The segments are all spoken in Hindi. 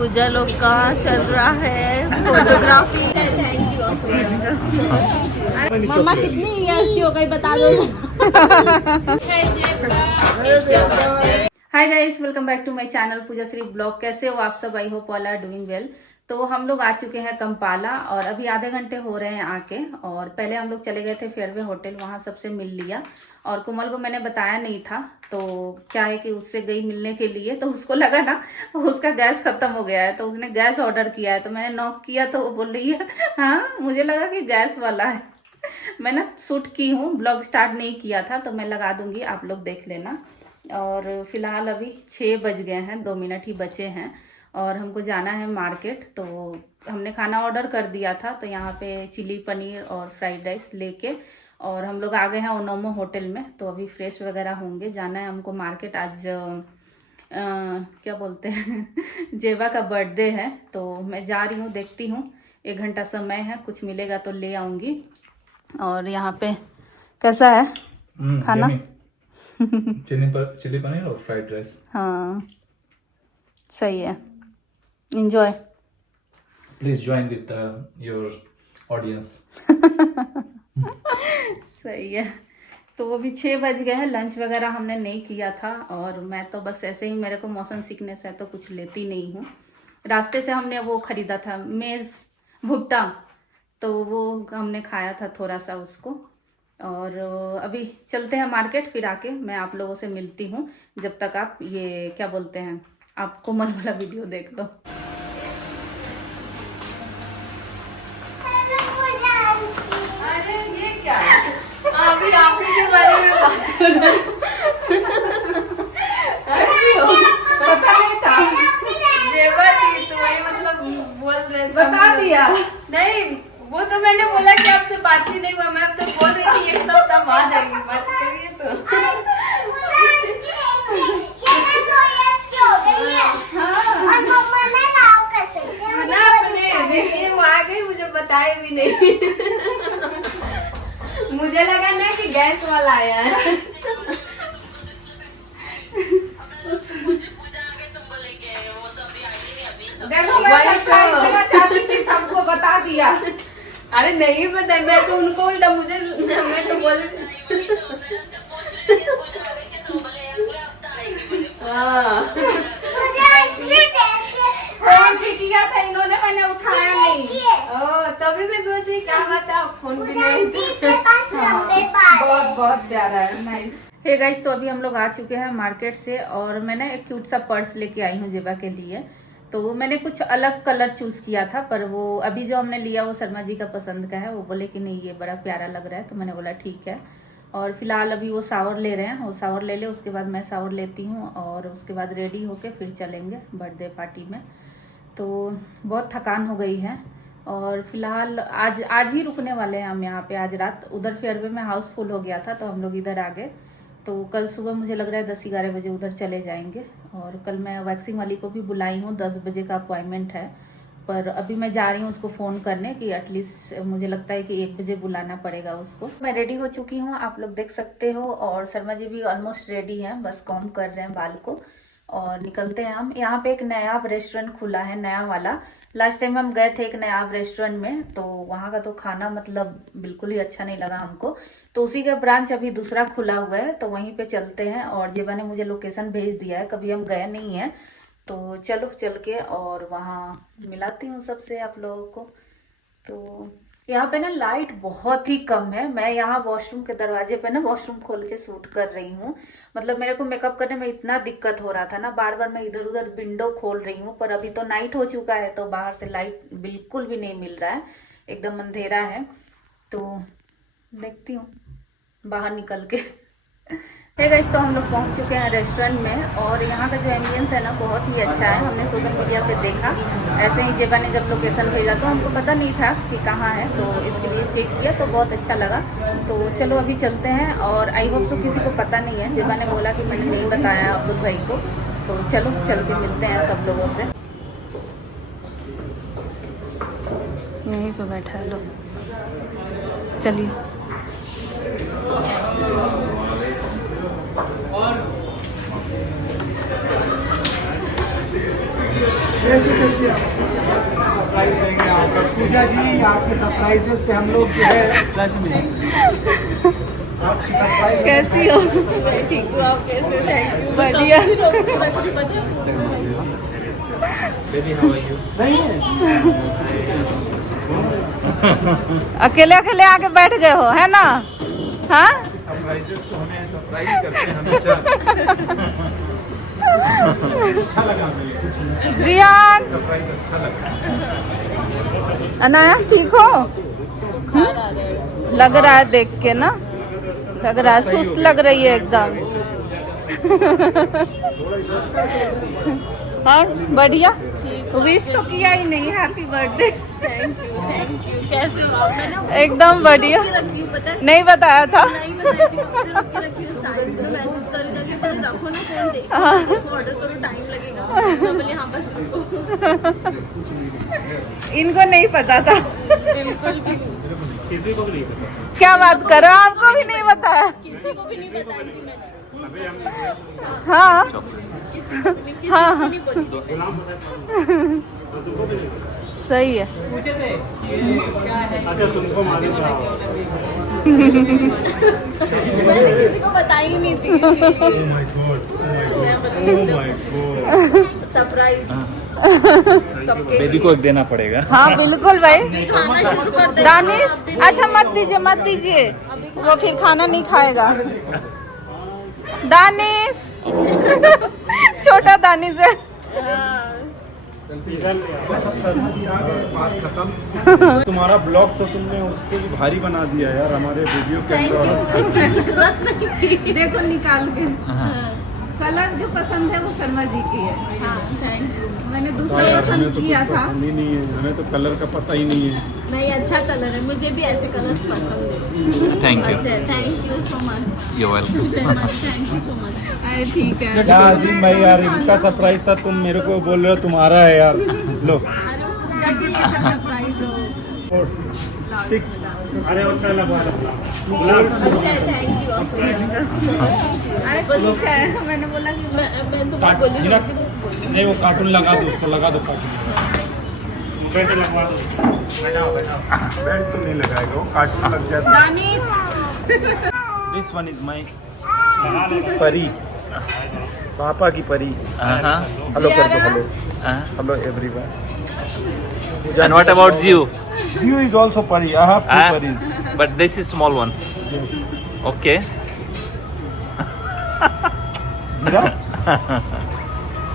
पूजा लोग का चल रहा है फोटोग्राफी। मम्मा कितनी इयर्स की हो गई बता दो। Hi guys, welcome back to my channel Pooja Shree blog. कैसे हो आप सब? I hope all are doing well. तो हम लोग आ चुके हैं कंपाला और अभी आधे घंटे हो रहे हैं आके। और पहले हम लोग चले गए थे फेयरवे होटल, वहां सबसे मिल लिया। और कोमल को मैंने बताया नहीं था, तो क्या है कि उससे गई मिलने के लिए, तो उसको लगा ना उसका गैस खत्म हो गया है, तो उसने गैस ऑर्डर किया है। तो मैंने नॉक किया तो वो बोल रही है हाँ, मुझे लगा कि गैस वाला है। मैं ना शूट की हूँ, ब्लॉग स्टार्ट नहीं किया था, तो मैं लगा दूंगी, आप लोग देख लेना। और फिलहाल अभी 6 बज गए हैं, 2 मिनट ही बचे हैं और हमको जाना है मार्केट। तो हमने खाना ऑर्डर कर दिया था, तो यहाँ पे चिली पनीर और फ्राइड राइस लेके और हम लोग आ गए हैं ओनोमो होटल में। तो अभी फ्रेश वगैरह होंगे, जाना है हमको मार्केट। आज क्या बोलते हैं जेबा का बर्थडे है, तो मैं जा रही हूँ, देखती हूँ। 1 घंटा समय है, कुछ मिलेगा तो ले आऊँगी। और यहाँ पे कैसा है खाना? चिली पनीर और फ्राइड राइस। हाँ सही है, enjoy. Please join with your audience. सही है। तो वो भी 6 बज गए हैं, लंच वगैरह हमने नहीं किया था। और मैं तो बस ऐसे ही, मेरे को मौसम सिकनेस है तो कुछ लेती नहीं हूँ। रास्ते से हमने वो खरीदा था मेज भुट्टा, तो वो हमने खाया था थोड़ा सा उसको। और अभी चलते हैं मार्केट, फिर आके मैं आप लोगों से मिलती हूँ। जब तक आप ये क्या बोलते हैं, आप कोमल वाला वीडियो देख लो। अरे ये क्या है? अभी आप ही के बारे में बात कर रहे हो। पता नहीं था जेवर थी तो वही, मतलब बोल रहे थे, बता दिया नहीं। वो तो मैंने बोला कि आपसे बात ही नहीं हुआ, मैं अब तो बोल रही थी 1 सप्ताह बाद आएंगे, बात करिए तो। सुना आपने? देखिए वो आ गई, मुझे बताए भी नहीं। मुझे लगा ना कि गैस वाला आया है। देखो मैं चाहती थी, सबको बता दिया। अरे नहीं पता, मैं तो उनको उल्टा, मुझे मैं तो बोले फोन भी किया था इन्होंने, मैंने उठाया नहीं। तभी मैं सोची क्या बात है, फोन भी नहीं। बहुत बहुत प्यारा है, नाइस। हे गाइस, तो अभी हम लोग आ चुके हैं मार्केट से और मैंने एक क्यूट सा पर्स लेके आई हूँ जेबा के लिए। तो मैंने कुछ अलग कलर चूज किया था, पर वो अभी जो हमने लिया वो शर्मा जी का पसंद का है। वो बोले कि नहीं ये बड़ा प्यारा लग रहा है, तो मैंने बोला ठीक है। और फिलहाल अभी वो शावर ले रहे हैं, वो शावर ले ले, उसके बाद मैं शावर लेती हूँ और उसके बाद रेडी होके फिर चलेंगे बर्थडे पार्टी में। तो बहुत थकान हो गई है और फिलहाल आज ही रुकने वाले हैं हम यहाँ पे। आज रात उधर फेयरवे में हाउसफुल हो गया था, तो हम लोग इधर आ गए। तो कल सुबह मुझे लग रहा है 10-11 बजे उधर चले जाएंगे। और कल मैं वैक्सिंग वाली को भी बुलाई हूँ, 10 बजे का अपॉइंटमेंट है। पर अभी मैं जा रही हूँ उसको फ़ोन करने कि एटलीस्ट मुझे लगता है कि 1 बजे बुलाना पड़ेगा उसको। मैं रेडी हो चुकी हूँ, आप लोग देख सकते हो। और शर्मा जी भी ऑलमोस्ट रेडी हैं, बस कॉम कर रहे हैं बाल को और निकलते हैं हम। यहाँ पे एक नया रेस्टोरेंट खुला है, नया वाला। लास्ट टाइम हम गए थे एक नया रेस्टोरेंट में, तो वहाँ का तो खाना मतलब बिल्कुल ही अच्छा नहीं लगा हमको। तो उसी का ब्रांच अभी दूसरा खुला हुआ है, तो वहीं पे चलते हैं। और जेबा ने मुझे लोकेशन भेज दिया है, कभी हम गए नहीं हैं, तो चलो चल के और वहाँ मिलाती हूँ सबसे आप लोगों को। तो यहाँ पे ना लाइट बहुत ही कम है। मैं यहाँ वॉशरूम के दरवाजे पे ना वॉशरूम खोल के शूट कर रही हूँ। मतलब मेरे को मेकअप करने में इतना दिक्कत हो रहा था ना, बार बार मैं इधर उधर विंडो खोल रही हूँ। पर अभी तो नाइट हो चुका है, तो बाहर से लाइट बिल्कुल भी नहीं मिल रहा है, एकदम अंधेरा है। तो देखती हूँ बाहर निकल के। हे गाइस, तो हम लोग पहुंच चुके हैं रेस्टोरेंट में और यहाँ का जो एम्बियंस है ना बहुत ही अच्छा है। हमने सोशल मीडिया पे देखा, ऐसे ही जेबा ने जब लोकेशन भेजा तो हमको पता नहीं था कि कहाँ है, तो इसके लिए चेक किया तो बहुत अच्छा लगा। तो चलो अभी चलते हैं। और आई होप तो किसी को पता नहीं है, जेबा ने बोला कि मैंने नहीं बताया अब्दुल भाई को। तो चलो चल के मिलते हैं सब लोगों से। यहीं पर बैठा है लोग, चलिए। कैसे चलती है सरप्राइज देंगे आपको पूजा जी। आपके सरप्राइजेस से हम लोग जो है सच में आपकी सरप्राइज। कैसी हो? ठीक हूँ, आप कैसे? थैंक यू, बढ़िया। Baby how are you? नहीं है अकेले अकेले आके बैठ गए हो, है ना? हाँ, सरप्राइजेस तो हमें सरप्राइज करते हैं हमेशा। अच्छा लगा हमें जियान, सरप्राइज, अच्छा लगा। अनाया ठीक हो? लग रहा है देख के ना, लग रहा है सुस्त लग रही है एकदम। और बढ़िया, विश तो किया ही नहीं, हैप्पी बर्थडे। Thank you. कैसे हो आप? मैंने एकदम बढ़िया। रखी पता है? नहीं बताया था। नहीं बताई थी, सिर्फ रखी हूँ। साइड से मैसेज कर रही थी, रखो ना फोन, देखो ऑर्डर करो, टाइम लगेगा। मैं बोली हाँ बस रखो। इनको नहीं पता था। बिल्कुल भी किसी को भी नहीं पता। क्या बात करो, आपको भी नहीं बताया? किसी को भी नहीं बताई थी मैंने। हाँ किसी हाँ को नहीं बोली। सही है। अच्छा तुमको मालूम था? मैंने किसी को बताई ही नहीं थी। Oh my God, oh my God. Surprise सबके बेबी को एक देना पड़ेगा। हाँ बिल्कुल भाई। खाना शुरू कर दे। दानिश, अच्छा मत दीजिए, वो फिर खाना नहीं खाएगा। दानिश छोटा दानिश है। तुम्हारा ब्लॉग तो तुमने उससे भी भारी बना दिया यार हमारे वीडियो के अंदर। देखो निकाल के, कलर जो पसंद है वो शर्मा जी की है। हाँ थैंक यू। मैंने दूसरा हमें पसंद तो किया कुछ था। पसंद ही नहीं है, हमें तो कलर का पता ही नहीं है। नहीं अच्छा कलर है, मुझे भी ऐसे कलर्स पसंद है। थैंक यू, अच्छा thank you so much. You welcome. Thank you so much. अरे ठीक है। क्या अजीम भाई यार, इनका सरप्राइज था, तुम मेरे को बोल रहे हो तुम्हारा है यार। लो सरप्राइज हो। 6 अरे अच्छा थैंक यू आपको। अरे ठीक है, मैंने बोला कि मैं तुम्हें बोली नहीं वो कार्टून लगा दो, उसको लगा दो कार्टून। बेल्ट लगवा दो। बैठाओ बेल्ट तो नहीं लगाएगा वो, कार्टून लग जाता। Danish, this one is my परी, पापा की परी। हेलो कर दो, hello hello everyone. And what about you? You is also pari. I have 2 paris. But this is small one. Yes. Okay. जीरा?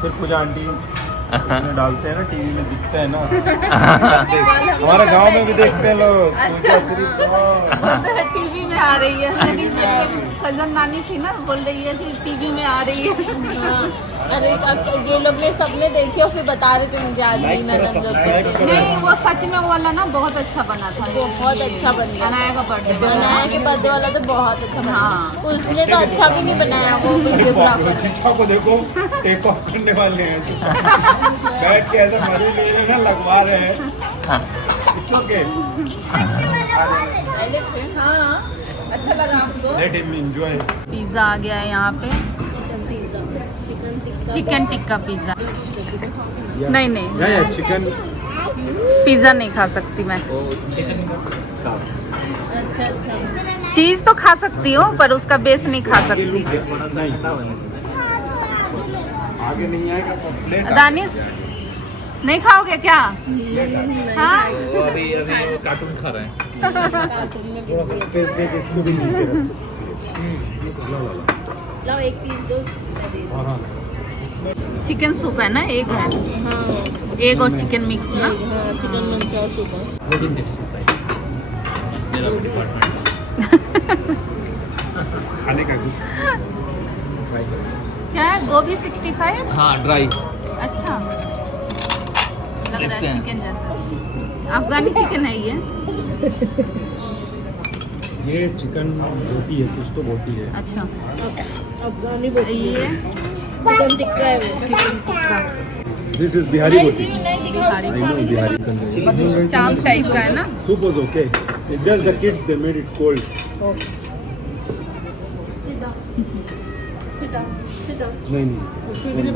फिर पूजा आंटी उसमें डालते हैं ना, टीवी में दिखता है ना। हमारे गांव में भी देखते हैं लोग। अच्छा टीवी में आ रही है। मेरी कजन नानी थी ना, बोल रही है कि टीवी में आ रही है। अरे ये लोग ने सबने देखी और फिर बता रहे थे मुझे आज नहीं ननद लोग को। नहीं वो सच में वो वाला ना बहुत अच्छा बना था। बहुत अच्छा बन गया। अनाया का बर्थडे अनाया के बर्थडे वाला तो बहुत अच्छा बना। हाँ। उसने तो अच्छा भी नहीं बनाया वो वीडियोग्राफर। चिट्ठा को देखो टेक ऑफ करने वाले हैं। बैठ के ऐसा मजे ले रहे हैं, लगवा रहे हैं। It's okay. हाँ अच्छा लगा आपको? Let him enjoy. पिज्जा आ गया है यहाँ पे, चिकन टिक्का पिज्जा। नहीं या चिकन पिज्जा नहीं खा सकती मैं। अच्छा अच्छा। चीज तो खा सकती हूँ पर उसका बेस नहीं खा सकती। आगे नहीं आएगा प्लेट। दानिश नहीं खाओगे क्या? हाँ वो अभी कार्टून खा रहे हैं। थोड़ा सा स्पेस दे के इसको भी नीचे रखो। लाओ एक पीस दो। हाँ चिकन सूप है ना, एग है, एग और चिकन मिक्स ना। हाँ चिकन मंचाओ सूप है। मेरा डिपार्टमेंट। खाने का कुछ क्या है? गोभी 65। हाँ ड्राई। अच्छा लग रहा देखते है हैं। चिकन जैसा। अफगानी चिकन है ये चिकन बोटी है, कुछ तो बोटी है। अच्छा अफगानी बोटी ये चिकन टिक्का है वो। Chicken tikka this is Bihari बोटी। नहीं दिखाओ। I know Bihari. चाप टाइप का है ना। Soup was okay. It's just the kids, they made it cold. Sit down. Sit down. Sit down. नहीं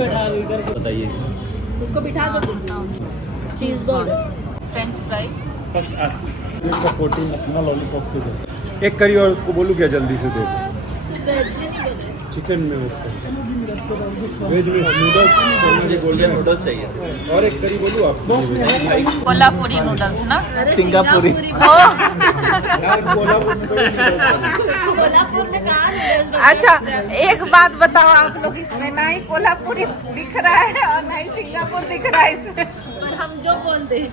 बताइए इसमें। उसको बिठा दो चीज बॉल फ्रेंच फ्राई। इसका प्रोटीन अपना लॉलीपॉप के जैसा। एक करी और उसको बोलूँ क्या जल्दी से दे। चिकन में वेज में नूडल्स नूडल्स चाहिए। और एक करी बोलूँ आपको। कोल्हापुरी नूडल्स ना? सिंगापुरी। ओ कोल्हापुर में तो कोल्हापुर में कहाँ नूडल्स अच्छा, एक बात बताओ आप लोग, इसमें ना ही कोल्हापुरी दिख रहा है और ना ही सिंगापुर दिख रहा है इसमें। पर हम जो बोलते हैं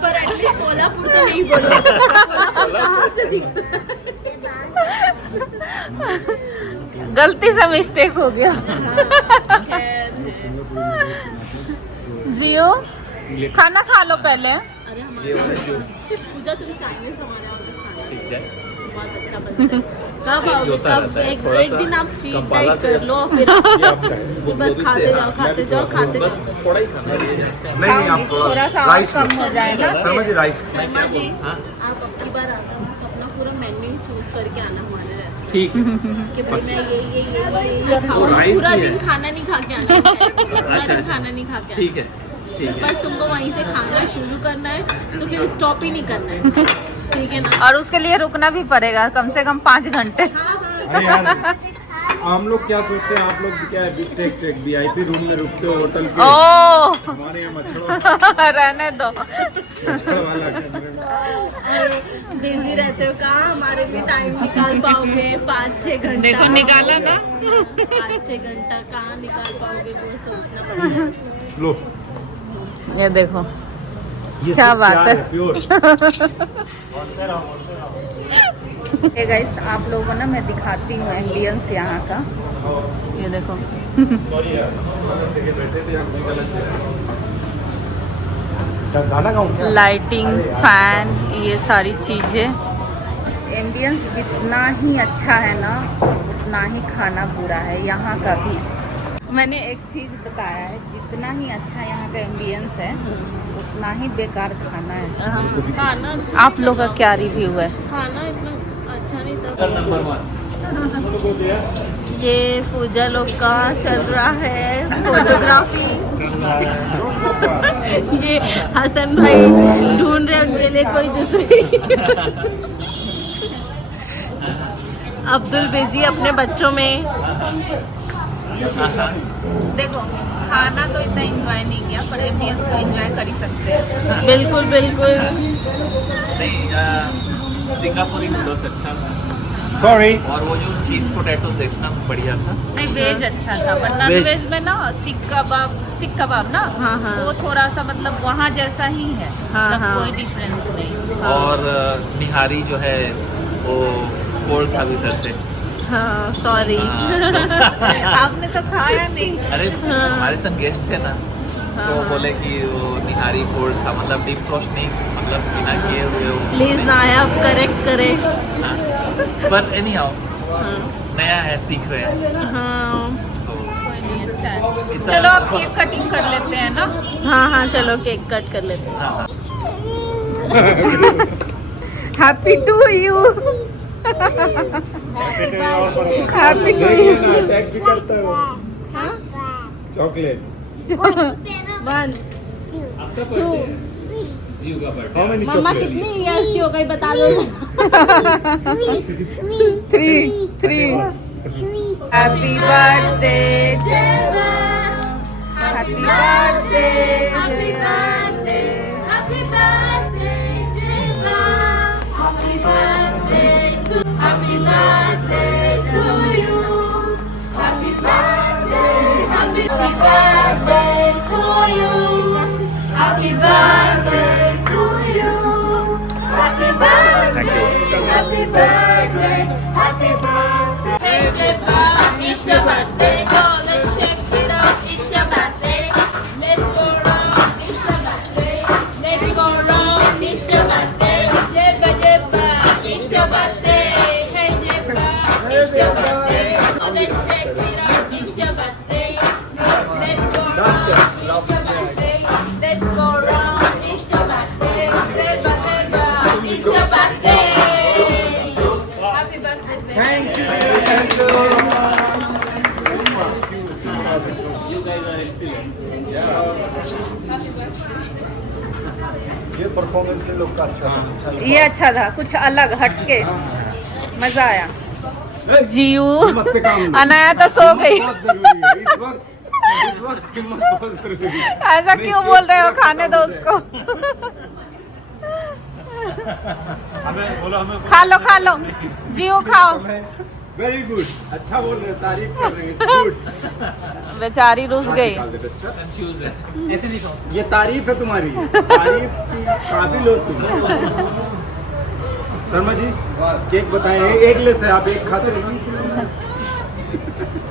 पर एटलीस्ट कोल्हापुर तो नहीं बोलो। कहाँ से दिखता है? गलती से मिस्टेक हो गया। जियो खाना खा लो पहले। अरे हमारे पूजा तुम चाइनीज हमारे यहाँ पे खाना ठीक है। बहुत अच्छा बनता है। कब आओगे? होता कब रहता है, एक थोड़ा सा दिन आप चीट कंपाला डाइट से कर लो फिर बस खाते जाओ खाते जाओ खाते बस जाओ। थोड़ा ही खाना है। नहीं आप थोड़ा सा और राइस कम हो जाएगा। शर्मा जी राइस शर्मा जी हाँ? आप अब की बार आना तो अपना पूरा मेन्यू चूज करके आना हमारे रेस्टोरेंट ठीक है। कि भाई मैं ये खाऊं। राइस पूरा भी दिन है। खाना नहीं खा के आना है। पूरा दिन खाना नहीं खा के आना ठीक है। ठीक है। बस तुमको वहीं से खाना शुरू करना है तो फिर स्टॉप ही नहीं करना है। ठीक है ना? और उसके लिए रुकना भी पड़ेगा कम से कम 5 घंटे। हाँ हाँ अरे यार हम लोग क्या सोचते हैं, आप लोग क्या है बिग टेस्ट एक VIP रूम में रुकते हो होटल के। ओ हमारे यहाँ मच्छरों रहने दो। मच्छर वाला बिजी रहते हो कहाँ हमारे लिए टाइम निकाल पाओगे? 5-6 घंटा देखो निकाला ना। 5-6 घंटा कहाँ निकाल पाओगे वो सोचना पड़ेगा। लो ये देखो ये क्या सब बात प्यार है। प्योर। हे गाइस, आप लोगों को ना मैं दिखाती हूँ एम्बियंस यहाँ का। ये देखो गाना गाऊं? लाइटिंग, फैन, ये सारी चीजें। एम्बियंस जितना ही अच्छा है ना उतना ही खाना बुरा है यहाँ का भी। मैंने एक चीज बताया है, जितना ही अच्छा यहाँ का एम्बियंस है उतना ही बेकार खाना है। खाना अच्छा आप लोग का क्या रिव्यू है? खाना इतना अच्छा नहीं था। नंबर 1। ये पूजा लोग का चल रहा है फोटोग्राफी। ये हसन भाई ढूंढ रहे उनके लिए कोई दूसरी। अब्दुल बिजी अपने बच्चों में। देखो खाना तो इतना एंजॉय नहीं किया पर एम्बियंस तो एंजॉय कर ही सकते हैं। बिल्कुल बिल्कुल। नहीं, सिंगापुरी नूडल्स अच्छा था। सॉरी। और वो जो चीज पोटैटो देखना बढ़िया था। नहीं, वेज अच्छा था पर नॉन वेज में ना सीख कबाब ना, हाँ, हाँ। वो थोड़ा सा मतलब वहाँ जैसा ही है। हाँ, मतलब हाँ। कोई डिफरेंस नहीं। और निहारी जो है वो कोल्ड था भीतर से। हाँ सॉरी। आपने तो खाया नहीं। अरे हमारे संग गेस्ट थे ना, तो वो बोले कि वो निहारी कोल्ड था, मतलब डीप फ्रोस्ट नहीं, मतलब बिना किए हुए वो। प्लीज नायाब करेक्ट करे। हाँ। पर एनी हाउ नया है, सीख रहे हैं। हाँ तो कोई नहीं, अच्छा है। इस चलो अब केक कटिंग कर लेते हैं ना। हाँ हाँ चलो केक कट कर लेते हैं। हाँ, happy to you. Happy to you. Attack भी करता है वो। चॉकलेट। 1 2 जीव का birthday. How many mamma chocolate? कितनी इयर्स की हो गई बता दो। 3 happy birthday, happy birthday, happy birthday, Happy birthday, Jeva. Happy birthday to you. Happy birthday, happy birthday to you. Happy birthday to you. Happy birthday, happy birthday, happy birthday. Hey Jeva, it's your birthday. Go, let's shake it up. It's your birthday. Let's go round. It's your birthday. Let's go round. It's your birthday. Jeva, Jeva, it's your birthday. Hey Jeva, it's your birthday. Go, let's shake it up. It's your birthday. Let's go round. It's your birthday. Let's go round. It's your birthday. Jeva, Jeva, it's your birthday. Happy birthday, Jeva. Thank you. You guys are excellent. Performance in लोग का अच्छा था। ये अच्छा था, कुछ अलग हटके, मजा आया। जीव हिम्मत से काम लो। अनाया तो सो गई। बहुत जरूरी है इस वक्त हिम्मत बहुत जरूरी है। ऐसा क्यों बोल रहे हो, खाने दो उसको। खा लो खा लो, जीव खाओ। वेरी गुड, अच्छा बोल रहे हैं, तारीफ कर रहे हैं, गुड। बेचारी रुस गई। कंफ्यूज है, ऐसे नहीं कहो। ये तारीफ है तुम्हारी, तारीफ की काबिल हो तुम। शर्मा जी केक बताएं, एक लेस है, आप एक खाते हैं।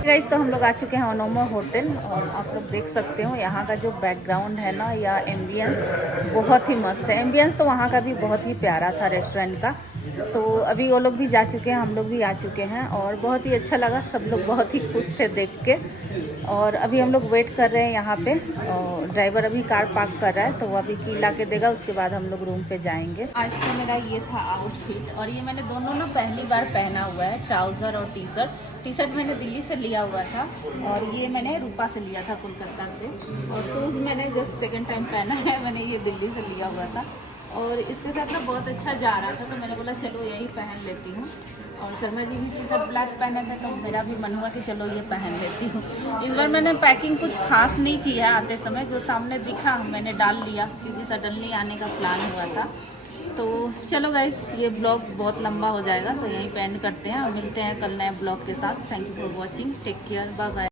गाइस तो हम लोग आ चुके हैं ओनोमा होटल और आप लोग देख सकते हो यहाँ का जो बैकग्राउंड है ना या एम्बियंस बहुत ही मस्त है। एम्बियंस तो वहाँ का भी बहुत ही प्यारा था रेस्टोरेंट का। तो अभी वो लोग भी जा चुके हैं, हम लोग भी आ चुके हैं और बहुत ही अच्छा लगा, सब लोग बहुत ही खुश थे देख के। और अभी हम लोग वेट कर रहे हैं यहाँ पे, और ड्राइवर अभी कार पार्क कर रहा है तो वो अभी की ला के देगा, उसके बाद हम लोग रूम पे जाएंगे। आज का मेरा ये था आउटफिट और ये मैंने दोनों ना पहली बार पहना हुआ है, ट्राउज़र और टी शर्ट। टी शर्ट मैंने दिल्ली से लिया हुआ था और ये मैंने रूपा से लिया था, कोलकाता से। और शूज़ मैंने जस्ट सेकंड टाइम पहना है, मैंने ये दिल्ली से लिया हुआ था और इसके साथ ना बहुत अच्छा जा रहा था तो मैंने बोला चलो यही पहन लेती हूँ। और शर्मा जी भी टी शर्ट ब्लैक पहने थे तो मेरा भी मन हुआ कि चलो ये पहन लेती हूँ। इस बार मैंने पैकिंग कुछ खास नहीं किया, आते समय जो सामने दिखा मैंने डाल लिया क्योंकि सडनली आने का प्लान हुआ था। तो चलो गाइस, ये ब्लॉग बहुत लंबा हो जाएगा तो यहीं पे एंड करते हैं और मिलते हैं कल नए ब्लॉग के साथ। Thank you for watching, take care, bye bye.